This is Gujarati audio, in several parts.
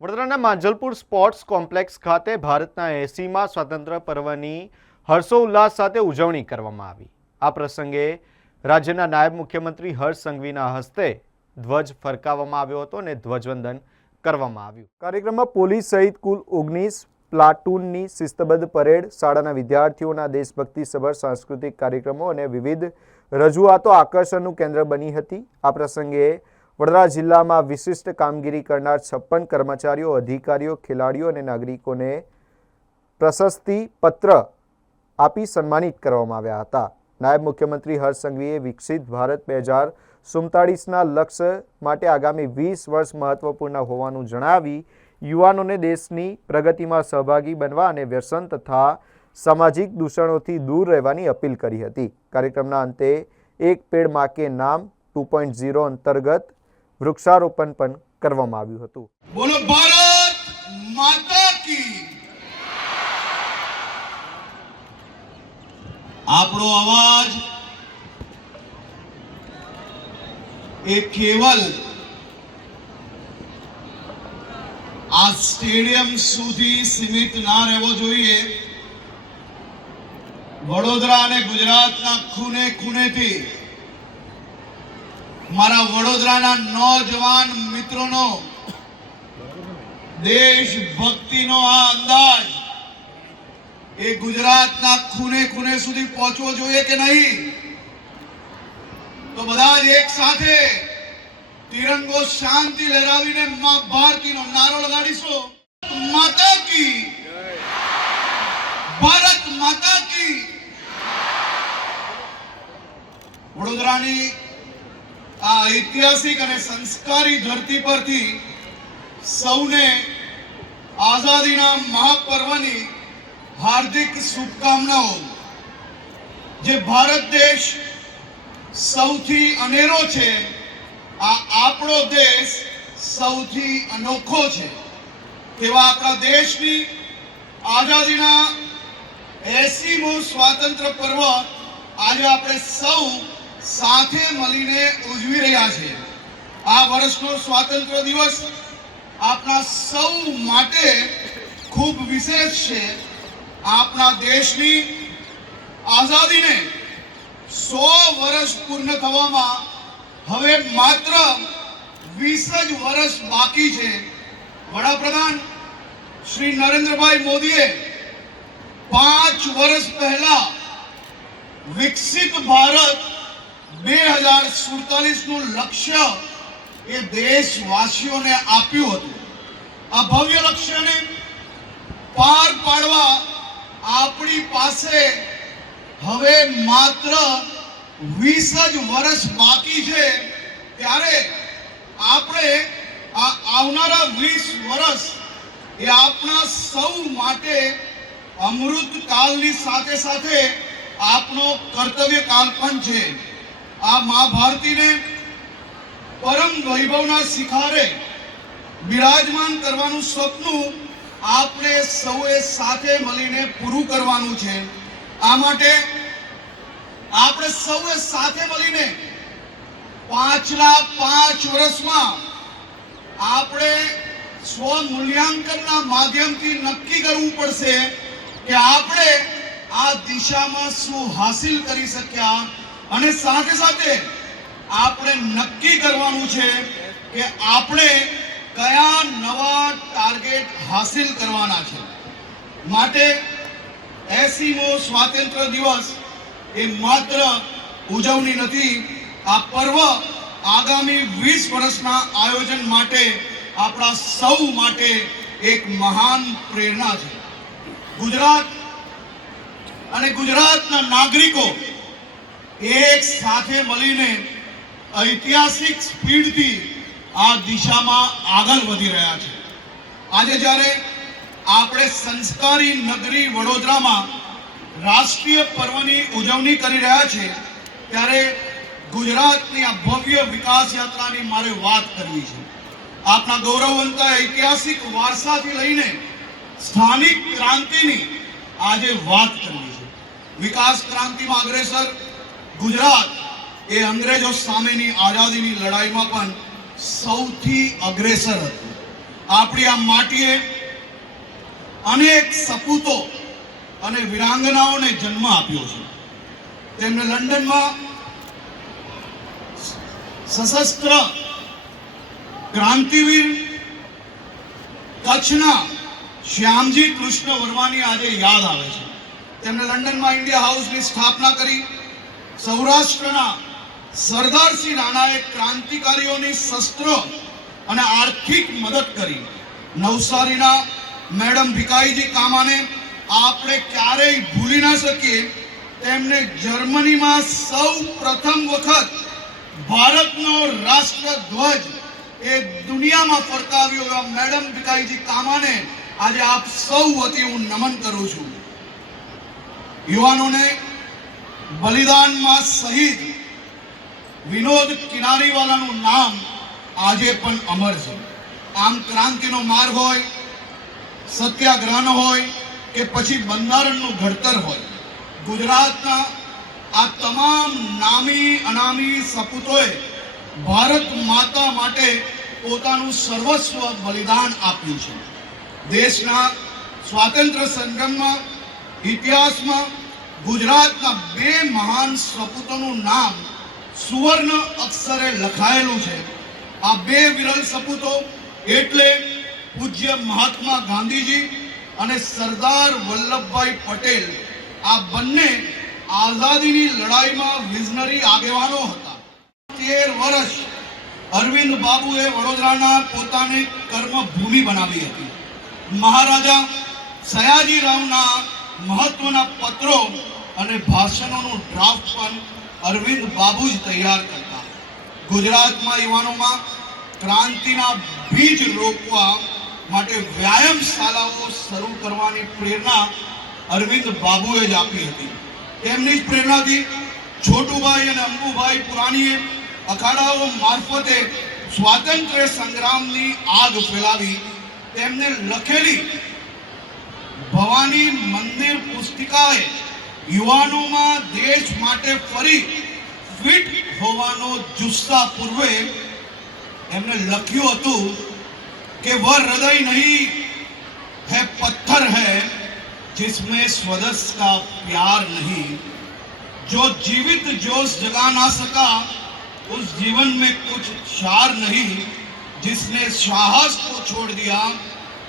વડોદરાના માંજલપુર સ્પોર્ટ્સ કોમ્પ્લેક્સ ખાતે ભારતના 80મા સ્વાતંત્ર્ય પર્વની હર્ષોલ્લાસ સાથે ઉજવણી કરવામાં આવી। આ પ્રસંગે રાજ્યના નાયબ મુખ્યમંત્રી હર્ષ સંઘવીના હસ્તે ધ્વજ ફરકાવવામાં આવ્યો હતો અને ધ્વજવંદન કરવામાં આવ્યું। કાર્યક્રમમાં પોલીસ સહિત કુલ 19 પ્લાટૂનની શિસ્તબદ્ધ પરેડ, શાળાના વિદ્યાર્થીઓના દેશભક્તિસભર સાંસ્કૃતિક કાર્યક્રમો અને વિવિધ રજૂઆતો આકર્ષણનું કેન્દ્ર બની હતી। આ પ્રસંગે વડોદરા જિલ્લામાં વિશિષ્ટ કામગીરી કરનાર 56 કર્મચારીઓ, અધિકારીઓ, ખેલાડીઓ અને નાગરિકોને પ્રશસ્તિ પત્ર આપી સન્માનિત કરવામાં આવ્યા હતા। નાયબ મુખ્યમંત્રી હર્ષ સંઘવીએ વિકસિત ભારત 2047ના લક્ષ્ય માટે આગામી 20 વર્ષ મહત્વપૂર્ણ હોવાનું જણાવી યુવાનોને દેશની પ્રગતિમાં સહભાગી બનવા અને વ્યસન તથા સામાજિક દૂષણોથી દૂર રહેવાની અપીલ કરી હતી। કાર્યક્રમના અંતે એક પેડ માં કે નામ 2.0 અંતર્ગત વૃક્ષારોપણ પણ કરવામાં આવ્યું હતું। બોલો ભારત માતા કી। આપણો અવાજ એ કેવલ આ સ્ટેડિયમ સુધી સીમિત ના રહેવો જોઈએ। વડોદરા અને ગુજરાતના ખૂણે ખૂણેથી મારા વડોદરાના નौजवान મિત્રોનો દેશભક્તિનો આ અંદાજ એ ગુજરાતના ખૂણે ખૂણે સુધી પહોંચવો જોઈએ કે નહીં? તો બધા જ એક સાથે તિરંગો શાંતિ લહેરાવીને માં ભારતીનો નારો લગાડીશું। માતા કી, ભારત માતા કી। વડોદરાની આ ઐતિહાસિક અને સંસ્કારી ધરતી પરથી સૌને આઝાદીના મહાપર્વની હાર્દિક શુભકામનાઓ। જે ભારત દેશ સૌથી અનેરો છે, આ આપણો દેશ સૌથી અનોખો છે। તેવા આપણા દેશની આઝાદીના 80મું સ્વાતંત્ર્ય પર્વ આજે આપણે સૌ સાથે મળીને ઉજવી રહ્યા છે। આ વર્ષનો સ્વાતંત્ર્ય દિવસ આપણા સૌ માટે ખૂબ વિશેષ છે। આપણા દેશની આઝાદીને 100 વર્ષ પૂર્ણ થવામાં હવે માત્ર 20 જ વર્ષ બાકી છે। વડાપ્રધાન શ્રી નરેન્દ્રભાઈ મોદીએ 5 વર્ષ પહેલા વિકસિત ભારત 2047નું લક્ષ્ય એ દેશવાસીઓને આપ્યું હતું। આ ભવ્ય લક્ષ્યને પાર પાડવા આપણી પાસે હવે માત્ર 20 જ વર્ષ બાકી છે। ત્યારે આપણે આ આવનારા 20 વર્ષ એ આપણા સૌ માટે અમૃત કાળની સાથે સાથે આપણો કર્તવ્ય કાળ પણ છે। આ મા ભારતીને પરમ વૈભવના શિખરે બિરાજમાન કરવાનું સપનું આપણે સૌએ સાથે મળીને પૂરું કરવાનું છે। આ માટે આપણે સૌએ સાથે મળીને પાછલા 5 વર્ષમાં આપણે સ્વ મૂલ્યાંકનના માધ્યમથી નક્કી કરવું પડશે કે આપણે આ દિશામાં શું હાસિલ કરી શક્યા અને સાથે સાથે આપણે નક્કી કરવાનું છે કે આપણે કયા નવા ટાર્ગેટ હાસિલ કરવાના છે। માટે 80મો સ્વાતંત્ર્ય દિવસ એ માત્ર ઉજવણી નથી, આ પર્વ આગામી 20 વર્ષના આયોજન માટે આપણા સૌ માટે એક મહાન પ્રેરણા છે। ગુજરાત અને ગુજરાતના નાગરિકો એક સાથે મળીને ઐતિહાસિક સ્પીડથી આ દિશામાં આગળ વધી રહ્યા છે। આજે જ્યારે આપણે સંસ્કારી નગરી વડોદરામાં રાષ્ટ્રીય પર્વની ઉજવણી કરી રહ્યા છે, ત્યારે ગુજરાતની આ ભવ્ય વિકાસ યાત્રાની મારે વાત કરવી છે। આપણા ગૌરવવંત ઐતિહાસિક વારસાથી લઈને સ્થાનિક ક્રાંતિની આજે વાત કરવી છે। વિકાસ ક્રાંતિમાં અગ્રેસર ગુજરાત એ અંગ્રેજો સામેની આઝાદીની લડાઈમાં પણ સૌથી અગ્રેસર હતું। આપણી આ માટીએ અનેક સપૂતો અને વીરાંગનાઓને જન્મ આપ્યો છે. તેમને લંડનમાં સશસ્ત્ર ક્રાંતિવીર કચ્છના શ્યામજી કૃષ્ણ વર્માની આજે યાદ આવે છે. તેમણે લંડનમાં ઇન્ડિયા હાઉસની સ્થાપના કરી. સૌરાષ્ટ્રના સરદારસિંહ રાણાએ ક્રાંતિકારીઓની શસ્ત્ર અને આર્થિક મદદ કરી. નવસારીના મેડમ ભીખાઈજી કામાને આપણે ક્યારેય ભૂલી ના શકીએ. તેમને જર્મનીમાં સૌ પ્રથમ વખત ભારતનો રાષ્ટ્રધ્વજ એ દુનિયામાં ફરકાવ્યો. એવા મેડમ ભીખાઈજી કામાને આજે આપ સૌ વતી હું નમન કરું છું. યુવાનોને બલિદાનમાં શહીદ વિનોદ કિનારીવાલાનું નામ આજે પણ અમર છે. આમ ક્રાંતિનો માર્ગ હોય, સત્યાગ્રહનો હોય કે પછી બંધારણનું ઘડતર હોય, ગુજરાતના આ તમામ નામી અનામી સપૂતોએ ભારત માતા માટે પોતાનું સર્વસ્વ બલિદાન આપ્યું છે. દેશના સ્વાતંત્ર્ય સંગ્રામમાં ઇતિહાસમાં ગુજરાતના બે મહાન સપૂતોનું નામ સુવર્ણ અક્ષરે લખાયેલું છે. આ બે વિરલ સપૂતો એટલે પૂજ્ય મહાત્મા ગાંધીજી અને સરદાર વલ્લભભાઈ પટેલ. આ બંને આઝાદીની લડાઈમાં વિઝનરી આગેવાનો હતા. 13 વર્ષ અરવિંદ બાબુએ વડોદરાના પોતાની કર્મભૂમિ બનાવી હતી. મહારાજા સયાજી રાવના મહત્વના પત્રો અને ભાષણોનું ડ્રાફ્ટ પણ અરવિંદ બાબુ જ તૈયાર કરતા. ગુજરાતમાં યુવાનોમાં ક્રાંતિના બીજ રોપવા માટે વ્યાયામ શાળાઓ શરૂ કરવાની પ્રેરણા અરવિંદ બાબુએ જ આપી હતી. તેમની જ પ્રેરણાથી છોટુભાઈ અને અંબુભાઈ પુરાણીએ અખાડાઓ મારફતે સ્વાતંત્ર્ય સંગ્રામની આગ ફેલાવી. તેમને લખેલી ભવાની મંદિર પુસ્તિકાએ યુવાનોમાં દેશ માટે ફરી ફિટ હોવાનો જુસ્સા પૂર્વે એમને લખ્યું હતું કે વह हृदय नहीं है पत्थर है जिसमें स्वदेश का प्यार नहीं, जो जीवित जोश जगा ना सका उस जीवन में कुछ शार नहीं, जिसने साहस को छोड़ दिया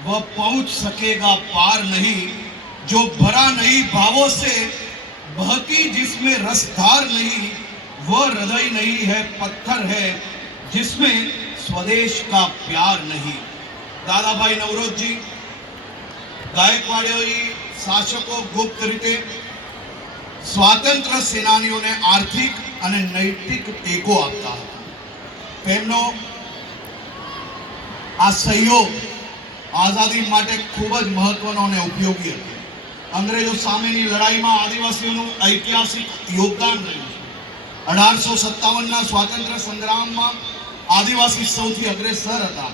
वह पहुंच सकेगा पार नहीं, जो भरा नहीं भावों से बहती जिसमें रसधार नहीं, वह हृदय नहीं है पत्थर है जिसमें स्वदेश का प्यार नहीं. દાદાભાઈ નવરોજજી ગાયકવાડી શાસકો ગુપ્ત રીતે સ્વાતંત્ર્ય સેનાનીઓને આર્થિક અને નૈતિક ટેકો આપતા હતા. તેમનો આ સહયોગ આઝાદી માટે ખૂબ જ મહત્વનો અને ઉપયોગી હતો. અંગ્રેજો સામેની લડાઈમાં આદિવાસીઓનું ઐતિહાસિક યોગદાન રહ્યું છે. 1857ના સ્વાતંત્ર્ય સંગ્રામમાં આદિવાસી સૌથી અગ્રેસર હતા.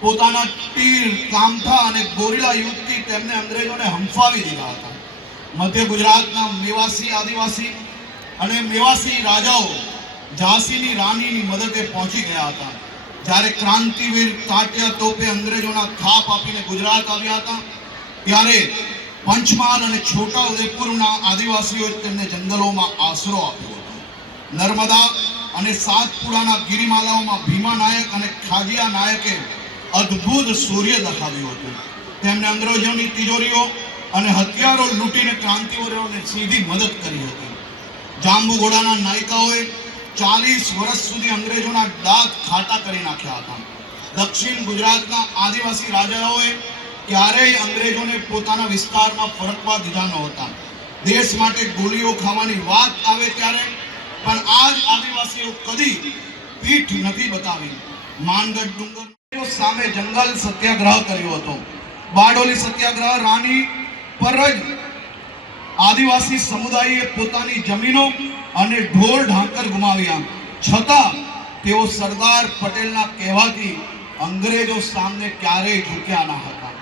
પોતાના તીર, કામઠા અને ગોરીલા યુદ્ધથી તેમને અંગ્રેજોને હંફાવી દીધા હતા. મધ્ય ગુજરાતના મેવાસી આદિવાસી અને મેવાસી રાજાઓ ઝાંસીની રાણીની મદદે પહોંચી ગયા હતા. જ્યારે ક્રાંતિવીર તાત્યા તોપે અંગ્રેજોના થાપ આપીને ગુજરાત આવ્યા હતા, ત્યારે પંચમહાલ અને છોટા ઉદેપુરના આદિવાસીઓએ તેમને જંગલોમાં આશરો આપ્યો હતો. નર્મદા અને સાતપુડાના ગિરિમાલાઓમાં ભીમા નાયક અને ખાગિયા નાયકે અદ્ભુત સૂર્ય દેખાવ્યું હતું. તેમણે અંગ્રેજોની તિજોરીઓ અને હથિયારો લૂંટીને ક્રાંતિવીરોને સીધી મદદ કરી હતી. જાંબુઘોડાના નાયકોએ 40 વર્ષ સુધી અંગ્રેજોના દાંત ખાટા કરી નાખ્યા હતા. દક્ષિણ ગુજરાતના આદિવાસી રાજાઓએ ક્યારેય અંગ્રેજોને પોતાના વિસ્તારમાં ફરકવા દીધા નહોતા. દેશ માટે ગોળીઓ ખાવાની વાત આવે ત્યારે પણ આજ આદિવાસીઓ કદી પીઠ નથી બતાવી. માનગઢ ડુંગર સામે જંગલ સત્યાગ્રહ કર્યો હતો. બારડોલી સત્યાગ્રહ રાની પર જ આદિવાસી સમુદાયે પોતાની જમીનો અને ઢોર ઢાંકર ગુમાવ્યા. છતાં તેઓ સરદાર પટેલના કહેવાથી અંગ્રેજો સામે ક્યારેય ઝૂક્યા ન હતા.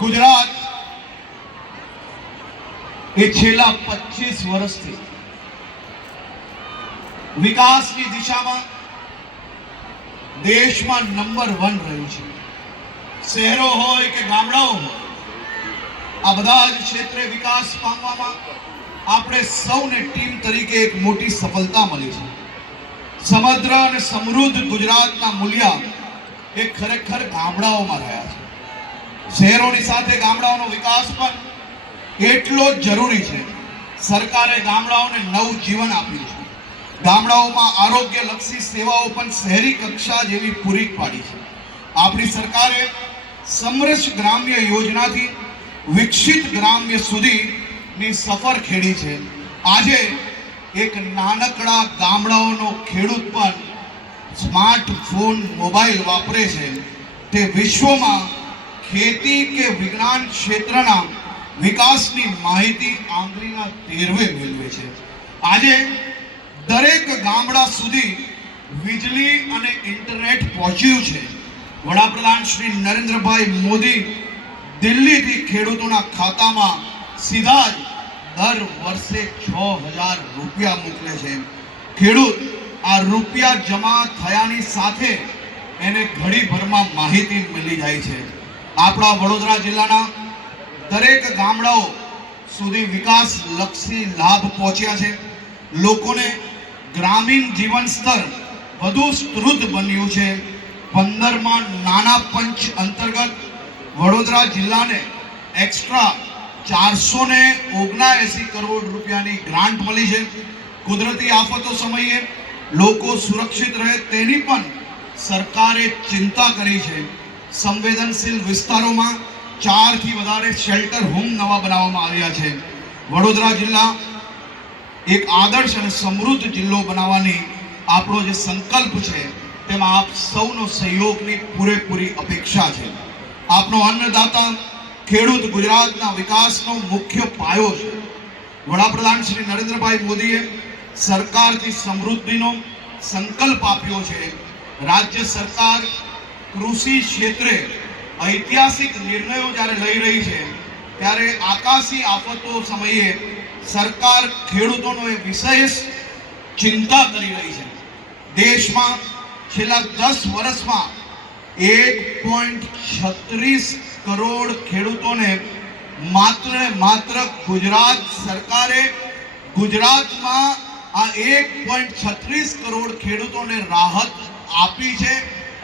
ગુજરાત એ છેલ્લા 25 વર્ષથી વિકાસની દિશામાં દેશમાં નંબર 1 રહ્યું છે. શહેરો હોય કે ગામડાઓ હોય, આ બધા જ ક્ષેત્રે વિકાસ પામવામાં આપણે સૌને ટીમ તરીકે એક મોટી સફળતા મળી છે. સમગ્ર અને સમૃદ્ધ ગુજરાતના મૂલ્ય એ ખરેખર ગામડાઓમાં રહ્યા છે. શહેરોની સાથે ગામડાઓનો વિકાસ પણ એટલો જ જરૂરી છે. સરકારે ગામડાઓને નવું જીવન આપ્યું છે. ગામડાઓમાં આરોગ્યલક્ષી સેવાઓ પણ શહેરી કક્ષા જેવી પૂરી પાડી છે. આપણી સરકારે સમરસ ગ્રામ્ય યોજનાથી વિકસિત ગ્રામ્ય સુધીની સફર ખેડી છે. આજે એક નાનકડા ગામડાઓનો ખેડૂત પણ સ્માર્ટફોન મોબાઈલ વાપરે છે તે વિશ્વમાં ખેતી કે વિજ્ઞાન ક્ષેત્રના વિકાસની માહિતી આંગળીના ટેરવે મેળવે છે. આજે દરેક ગામડા સુધી વીજળી અને ઇન્ટરનેટ પહોંચ્યું છે. વડાપ્રધાન શ્રી નરેન્દ્રભાઈ મોદી દિલ્હીથી ખેડૂતોના ખાતામાં સીધા જ દર વર્ષે 6,000 રૂપિયા મોકલે છે. ખેડૂત આ રૂપિયા જમા થયાની સાથે એને ઘડીભરમાં માહિતી મળી જાય છે. આપણા વડોદરા જિલ્લાના દરેક ગામડાઓ સુધી વિકાસલક્ષી લાભ પહોંચ્યા છે. લોકોને ગ્રામીણ જીવન સ્તર વધુ સ્તૃત બન્યું છે. 15માં નાના પંચ અંતર્ગત વડોદરા જિલ્લાને એક્સ્ટ્રા 479 કરોડ રૂપિયાની ગ્રાન્ટ મળી છે. કુદરતી આફતો સમયે લોકો સુરક્ષિત રહે તેની પણ સરકારે ચિંતા કરી છે. સંવેદનશીલ વિસ્તારોમાં 4 થી વધારે શેલ્ટર હોમ નવા બનાવવામાં આવ્યા છે. વડોદરા જિલ્લા એક આદર્શ અને સમૃદ્ધ જિલ્લો બનાવવાની આપણો જે સંકલ્પ છે તેમાં આપ સૌનો સહયોગની પૂરેપૂરી અપેક્ષા છે. આપનો અન્નદાતા ખેડૂત ગુજરાતના વિકાસનો મુખ્ય પાયો છે. વડાપ્રધાન શ્રી નરેન્દ્રભાઈ મોદીએ સરકારથી સમૃદ્ધિનો સંકલ્પ આપ્યો છે. રાજ્ય સરકાર કૃષિ ક્ષેત્રે ઐતિહાસિક નિર્ણયો જ્યારે લઈ રહી છે ત્યારે આકાશી આફતો સમયે સરકાર ખેડૂતોનો એ વિશેષ ચિંતા કરી રહી છે. દેશમાં છેલ્લા 10 વર્ષમાં 1.36 કરોડ ખેડૂતોને માત્ર ગુજરાત સરકારે ગુજરાતમાં આ 1.36 કરોડ ખેડૂતોને રાહત આપી છે.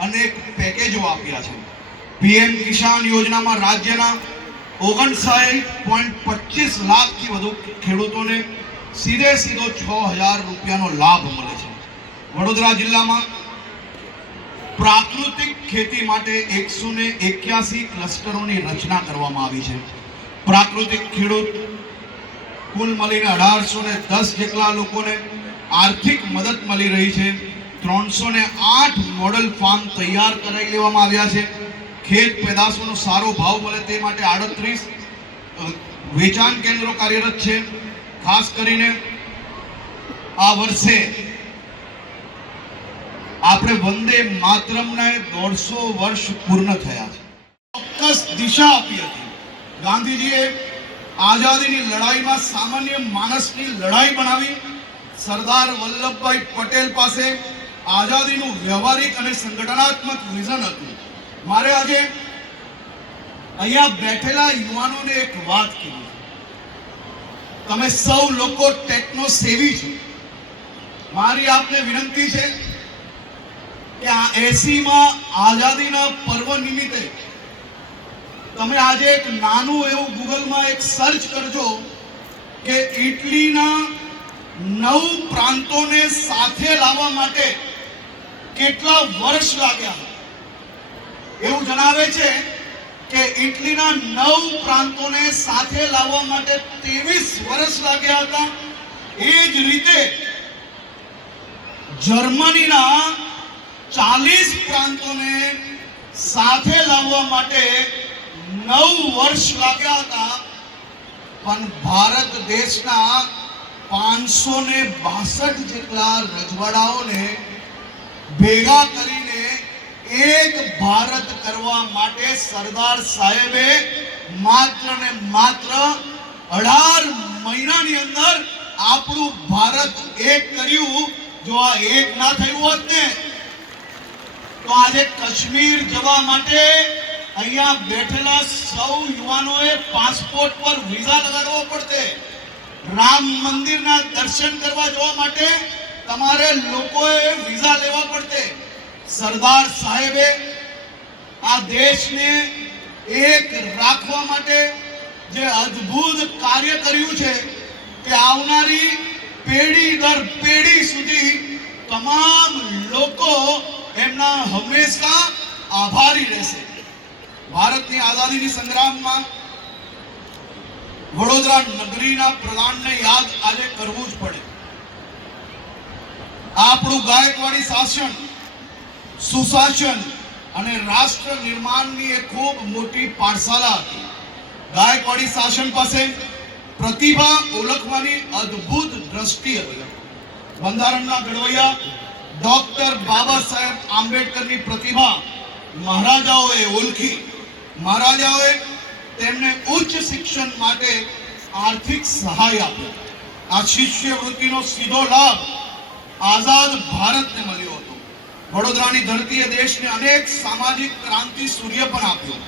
અનેક પેકેજો આપ્યા છે. પીએમ કિસાન યોજનામાં રાજ્યના 59.25 લાખથી વધુ ખેડૂતોને સીધો 6,000 રૂપિયાનો લાભ મળે છે. વડોદરા જિલ્લામાં પ્રાકૃતિક ખેતી માટે 181 ક્લસ્ટરોની રચના કરવામાં આવી છે. પ્રાકૃતિક ખેડૂત કુલ મળીને 1810 જેટલા લોકોને આર્થિક મદદ મળી રહી છે. 308 મોડલ ફાર્મ તૈયાર કરાવી લેવામાં આવ્યા છે. ખેત પેદાશોનો સારો ભાવ મળે તે માટે 38 વેચાણ કેન્દ્રો કાર્યરત છે. ખાસ કરીને આ વર્ષે આપણે વંદે માતરમને 150 વર્ષ પૂર્ણ થયા છે. ચોક્કસ દિશા આપી હતી. ગાંધીજીએ આઝાદીની લડાઈમાં સામાન્ય માણસની લડાઈ બનાવી. સરદાર વલ્લભભાઈ પટેલ પાસે આઝાદીનું વ્યવહારિક અને સંગઠનાત્મક વિઝન હતું. મારે આજે અહીંયા બેઠેલા યુવાનોને એક વાત કહેવી. તમે સૌ લોકો ટેકનો સેવી છો. મારી આપને વિનંતી છે કે આ 80માં આઝાદીના પર્વ નિમિત્તે તમે આજે એક નાનું એવું ગૂગલમાં એક સર્ચ કરજો કે ઇટલીના 9 પ્રાંતોને સાથે લાવવા માટે કેટલા વર્ષ લાગ્યા. એવું જણાવે છે કે ઇટલીના 9 પ્રાંતોને સાથે લાવવા માટે 23 વર્ષ લાગ્યા હતા. એ જ રીતે જર્મનીના 40 પ્રાંતોને સાથે લાવવા માટે 9 વર્ષ લાગ્યા હતા. પણ ભારત દેશના 562 જેટલા રજવાડાઓને ભેગા કરીને એક ભારત કરવા માટે સરદાર સાહેબે માત્ર ને માત્ર 18 મહિનાની અંદર આપણું ભારત એક કર્યું. જો આ એક ના થયું હોત ને તો આજે કાશ્મીર જવા માટે અહીંયા બેઠેલા સૌ યુવાનોએ પાસપોર્ટ પર વિઝા લગાડવો પડશે. રામ મંદિરના દર્શન કરવા જવા માટે તમારે લોકોએ વિઝા લેવા પડશે. સરદાર સાહેબે આ દેશને એક રાખવા માટે જે અદ્ભુત કાર્ય કર્યું છે તે આવનારી પેઢી દર પેઢી સુધી તમામ લોકો એમના હંમેશા આભારી રહેશે. ભારતની આઝાદીની સંગ્રામમાં વડોદરા નગરીના પ્રદાનને યાદ આજે કરવું જ પડે. આપણું ગાયકવાડી શાસન, સુશાસન અને રાષ્ટ્ર નિર્માણની એક ખૂબ મોટી પાઠશાળા હતી. ગાયકવાડી શાસન પાસે પ્રતિભા ઓળખવાની અદ્ભુત દ્રષ્ટિ હતી. બંધારણના ઘડવૈયા ડોક્ટર બાબા સાહેબ આંબેડકરની પ્રતિભા મહારાજાઓએ ઓળખી. મહારાજાઓએ તેમને ઉચ્ચ શિક્ષણ માટે આર્થિક સહાય આપી. આ શિષ્યવૃત્તિનો સીધો લાભ આઝાદ ભારતને મળ્યો હતો. વડોદરાની ધરતીએ દેશને અનેક સામાજિક ક્રાંતિ સૂર્ય પણ આપ્યો.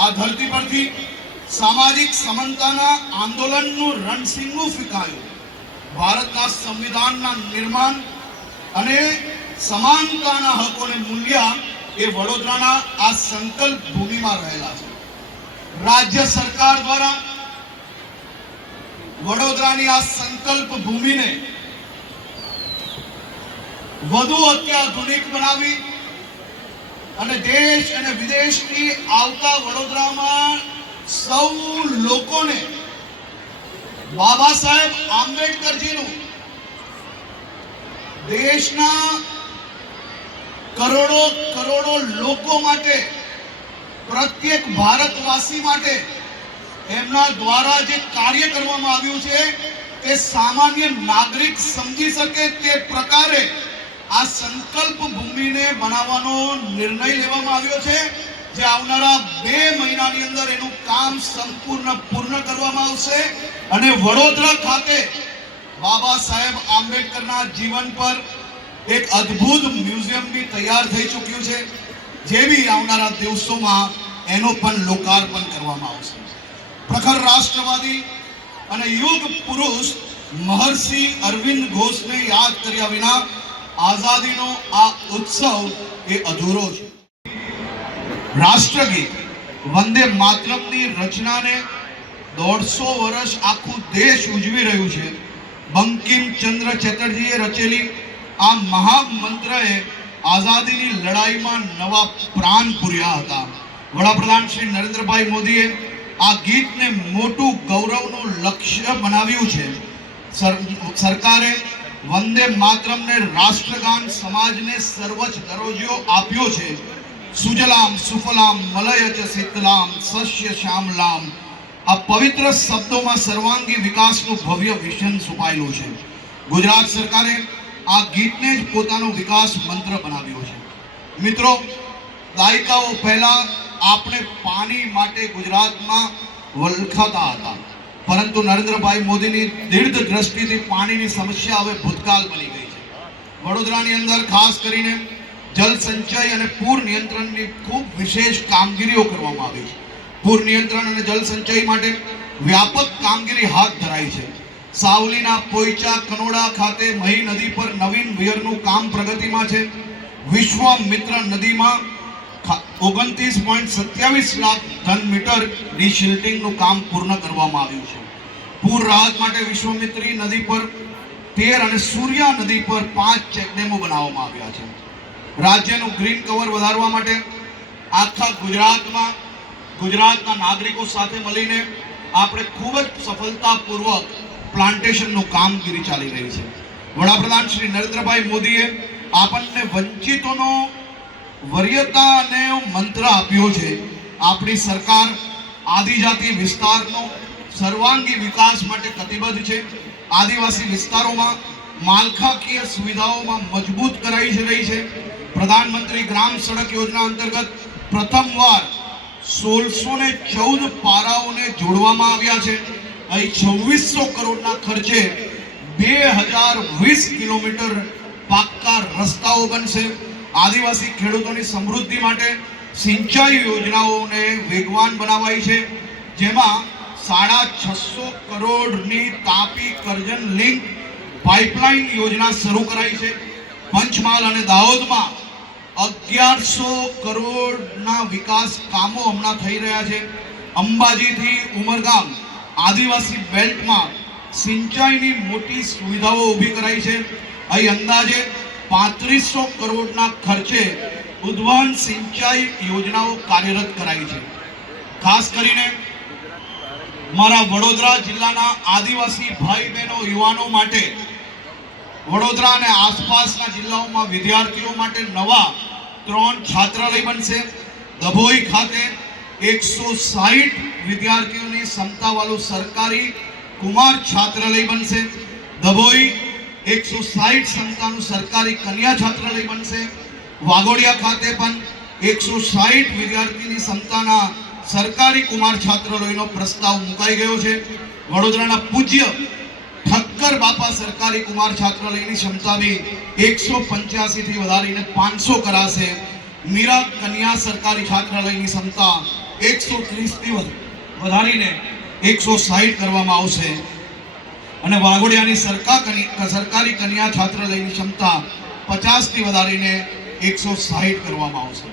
આ ધરતી પરથી સામાજિક સમાનતાના આંદોલનનું રણસિંગું ફૂંકાયું. ભારતના સંવિધાનના નિર્માણ અને સમાનતાના હકોને મૂલ્યા એ વડોદરાના આ સંકલ્પ ભૂમિમાં રહેલા છે. રાજ્ય સરકાર દ્વારા વડોદરાની આ સંકલ્પ ભૂમિને વધુ અત્યાધુનિક બનાવી અને દેશ અને વિદેશથી આવતા વડોદરામાં સૌ લોકોને બાબા સાહેબ આંબેડકરજીનું દેશના કરોડો કરોડો લોકો માટે, પ્રત્યેક ભારતવાસી માટે એમના દ્વારા જે કાર્ય કરવામાં આવ્યું છે તે સામાન્ય નાગરિક સમજી શકે તે પ્રકારે આ સંકલ્પ ભૂમિને બનાવવાનો નિર્ણય લેવામાં આવ્યો છે, જે આવનારા 2 મહિનાની અંદર એનું કામ સંપૂર્ણ પૂર્ણ કરવામાં આવશે અને વડોદરા ખાતે બાબા સાહેબ આંબેડકરના જીવન પર એક અદ્ભુત મ્યુઝિયમ બી તૈયાર થઈ ચૂક્યું છે, જે બી આવનારા દિવસોમાં એનો પણ લોકાર્પણ કરવામાં આવશે. પ્રખર રાષ્ટ્રવાદી અને યુગ પુરુષ મહર્ષિ અરવિંદ ઘોષને યાદ કર્યા વિના આઝાદીનો આ ઉત્સવ એ અધૂરો છે. રાષ્ટ્રગીત વંદે માતરમની રચનાને 150 વર્ષ આખું દેશ ઉજવી રહ્યું છે. બંકિમચંદ્ર ચેટર્જીએ રચેલી આ મહામંત્રએ આઝાદીની લડાઈમાં નવા પ્રાણ પૂર્યા હતા. વડાપ્રધાન શ્રી નરેન્દ્રભાઈ મોદીએ આ ગીતને મોટું ગૌરવનું લક્ષ્ય બનાવ્યું છે. સરકારે વંદે માતરમને રાષ્ટ્રગાન સમાજને સર્વોચ્ચ દરજ્જો આપ્યો છે. સુજલામ સુફલામ મલયજ શીતલામ સસ્ય શ્યામલામ આ પવિત્ર શબ્દોમાં સર્વાંગી વિકાસનું ભવ્ય વિઝન છુપાયેલું છે. ગુજરાત સરકારે આ ગીતને જ પોતાનો વિકાસ મંત્ર બનાવ્યો છે. મિત્રો, દાયકાઓ પહેલા આપણે પાણી માટે ગુજરાતમાં વલખાતા હતા, પરંતુ નરેન્દ્રભાઈ મોદીની દીર્ઘ દ્રષ્ટિથી પાણીની સમસ્યા હવે ભૂતકાળ બની ગઈ છે. વડોદરાની અંદર ખાસ કરીને જલ સંચય અને પૂર નિયંત્રણની ખૂબ વિશેષ કામગીરીઓ કરવામાં આવી છે. પૂર નિયંત્રણ અને જલ સંચય માટે વ્યાપક કામગીરી હાથ ધરાઈ છે. સાવલીના પોઈચા કનોડા ખાતે મહી નદી પર નવીન વિયરનું કામ પ્રગતિમાં છે. વિશ્વામિત્ર નદીમાં 29.27 લાખ ઘન મીટર ડિશિલ્ટિંગનું કામ પૂર્ણ કરવામાં આવ્યું છે. પૂર રાહત માટે વિશ્વામિત્રી નદી પર 13 અને સૂર્યા નદી પર 5 ચેકડેમો બનાવવામાં આવ્યા છે. રાજ્યનું ગ્રીન કવર વધારવા માટે આખા ગુજરાતમાં ગુજરાતના નાગરિકો સાથે મળીને આપણે ખૂબ જ સફળતાપૂર્વક પ્લાન્ટેશનનું કામગીરી ચાલી રહી છે. વડાપ્રધાન શ્રી નરેન્દ્રભાઈ મોદીએ આપણને વંચિતોનો વરીયતા અને મંત્ર આપ્યો છે. આપણી સરકાર આદિજાતિ વિસ્તારનો સર્વાંગી વિકાસ માટે કટિબદ્ધ છે. આદિવાસી વિસ્તારોમાં માળખાકીય સુવિધાઓમાં મજબૂત કરાઈ રહી છે. પ્રધાનમંત્રી ગ્રામ સડક યોજના અંતર્ગત પ્રથમવાર 1614 પારાઓને જોડવામાં આવ્યા છે. અહીં 2600 કરોડના ખર્ચે 2020 કિલોમીટર પાક્કા રસ્તાઓ બનશે. આદિવાસી ખેડૂતોની સમૃદ્ધિ માટે સિંચાઈ યોજનાઓને વેગવાન બનાવાઈ છે, જેમાં 650 કરોડની તાપી કરજણ લિંક પાઇપલાઇન યોજના શરૂ કરાઈ છે. પંચમહાલ અને દાહોદમાં 1100 કરોડના વિકાસ કામો હમણાં થઈ રહ્યા છે. અંબાજીથી ઉમરગામ આદિવાસી બેલ્ટમાં સિંચાઈની મોટી સુવિધાઓ ઊભી કરાઈ છે. અહીં અંદાજે 3500 કરોડના ખર્ચે ઉદ્વહન સિંચાઈ યોજનાઓ કાર્યરત કરાઈ છે. ખાસ કરીને મારા વડોદરા જિલ્લાના આદિવાસી ભાઈ બહેનો યુવાનો માટે વડોદરા અને આસપાસના જિલ્લાઓમાં વિદ્યાર્થીઓ માટે નવા 3 છાત્રાલય બનશે. ડભોઈ ખાતે 160 વિદ્યાર્થીઓની ક્ષમતાવાળું સરકારી કુમાર છાત્રાલય બનશે. ડભોઈ 160 ક્ષમતાનું સરકારી કન્યા છાત્રાલય બનશે. વાઘોડિયા ખાતે પણ 160 વિદ્યાર્થીની ક્ષમતાના સરકારી કુમાર છાત્રાલયનો પ્રસ્તાવ મુકાઈ ગયો છે. વડોદરાના પૂજ્ય ઠક્કર બાપા સરકારી કુમાર છાત્રાલયની ક્ષમતા બી 185 થી વધારીને 500 કરાશે. મીરા કન્યા સરકારી છાત્રાલયની ક્ષમતા 130 થી વધારીને 160 કરવામાં આવશે અને વાઘોડિયાની સરકારી કન્યા છાત્રાલયની ક્ષમતા 50 થી વધારીને 160 કરવામાં આવશે.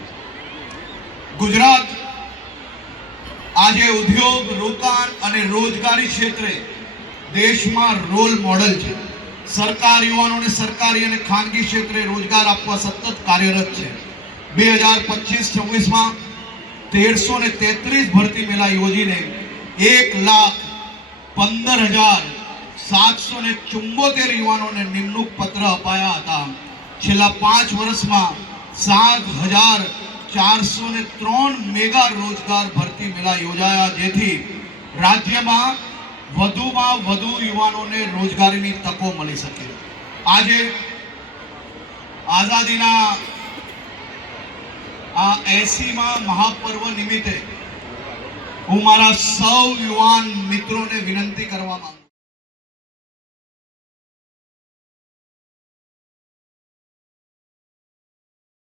ગુજરાત આજે ઉદ્યોગ, રોકાણ અને રોજગારી ક્ષેત્રે દેશમાં રોલ મોડેલ છે. સરકાર યુવાનોને સરકારી અને ખાનગી ક્ષેત્રે રોજગાર આપવા સતત કાર્યરત છે. 2025-26માં 1333 ભરતી મેળા યોજીને 1,15,774 યુવાનોને નિમણૂક પત્ર અપાયા હતા. છેલ્લા 5 વર્ષમાં 7,403 મેગા રોજગાર ભરતી મેળા યોજાયા, જેથી રાજ્યમાં વધુમાં વધુ યુવાનોને રોજગારીની તકો મળી શકે. આજે આઝાદીના આ 80મા મહાપર્વ નિમિત્તે હું મારા સૌ યુવાન મિત્રોને વિનંતી કરવા માંગુ છું.